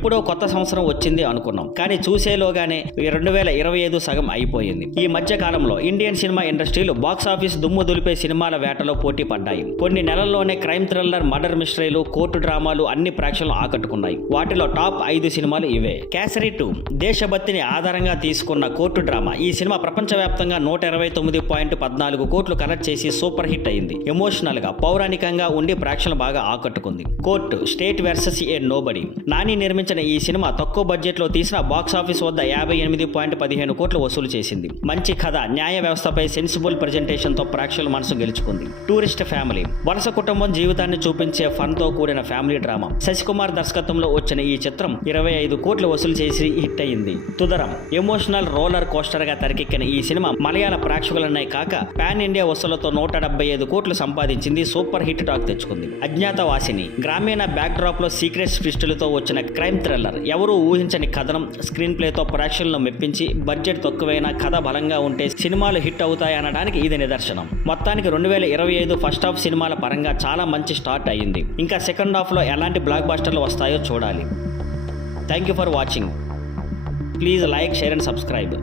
ఎప్పుడో కొత్త సంవత్సరం వచ్చింది అనుకున్నాం, కానీ చూసేలోగానే 2025 సగం అయిపోయింది. ఈ మధ్య కాలంలో ఇండియన్ సినిమా ఇండస్ట్రీలు బాక్స్ ఆఫీస్ దుమ్ము దులిపే సినిమాల వేటలో పోటీ పడ్డాయి. కొన్ని నెలల్లోనే క్రైమ్ థ్రిల్లర్, మర్డర్ మిస్టరీలు, కోర్టు డ్రామాలు అన్ని ప్రేక్షకులను ఆకట్టుకున్నాయి. వాటిలో టాప్ 5 సినిమాలు ఇవే. కేసరి 2 దేశభక్తిని ఆధారంగా తీసుకున్న కోర్టు డ్రామా. ఈ సినిమా ప్రపంచవ్యాప్తంగా 129.14 కోట్లు కలెక్ట్ చేసి సూపర్ హిట్ అయింది. ఎమోషనల్ గా, పౌరాణికంగా ఉండి ప్రేక్షకులను బాగా ఆకట్టుకుంది. కోర్టు స్టేట్ వర్సెస్ ఏ నోబడి. నాని నిర్మించిన ఈ సినిమా తక్కువ బడ్జెట్ లో తీసిన బాక్స్ ఆఫీస్ వద్ద 58.15 కోట్లు వసూలు చేసింది. మంచి కథ, న్యాయ వ్యవస్థపై సెన్సిబుల్ ప్రెజెంటేషన్ తో ప్రేక్షకుల మనసు గెలుచుకుంది. టూరిస్ట్ ఫ్యామిలీ, వలస కుటుంబం జీవితాన్ని చూపించే ఫన్ తో కూడిన ఫ్యామిలీ డ్రామా. శశికుమార్ దర్శకత్వంలో వచ్చిన ఈ చిత్రం 25 కోట్లు వసూలు చేసి హిట్ అయింది. తుదరం ఎమోషనల్ రోలర్ కోస్టర్ గా తెరకెక్కిన ఈ సినిమా మలయాళ ప్రేక్షకులనే కాక పాన్ ఇండియా వసూలతో 175 కోట్లు సంపాదించింది. సూపర్ హిట్ టాక్ తెచ్చుకుంది. అజ్ఞాతవాసిని గ్రామీణ బ్యాక్ డ్రాప్ లో సీక్రెట్ ట్విస్టులతో వచ్చిన క్రైమ్ థ్రిల్లర్. ఎవరూ ఊహించని కథనం, స్క్రీన్ ప్లేతో ప్రేక్షకులను మెప్పించి బడ్జెట్ తక్కువైనా కథ బలంగా ఉంటే సినిమాలు హిట్ అవుతాయనడానికి ఇది నిదర్శనం. మొత్తానికి 2025 ఫస్ట్ హాఫ్ సినిమాల పరంగా చాలా మంచి స్టార్ట్ అయ్యింది. ఇంకా సెకండ్ హాఫ్ లో ఎలాంటి బ్లాక్ బస్టర్లు వస్తాయో చూడాలి. Thank you for watching. Please like, share and subscribe.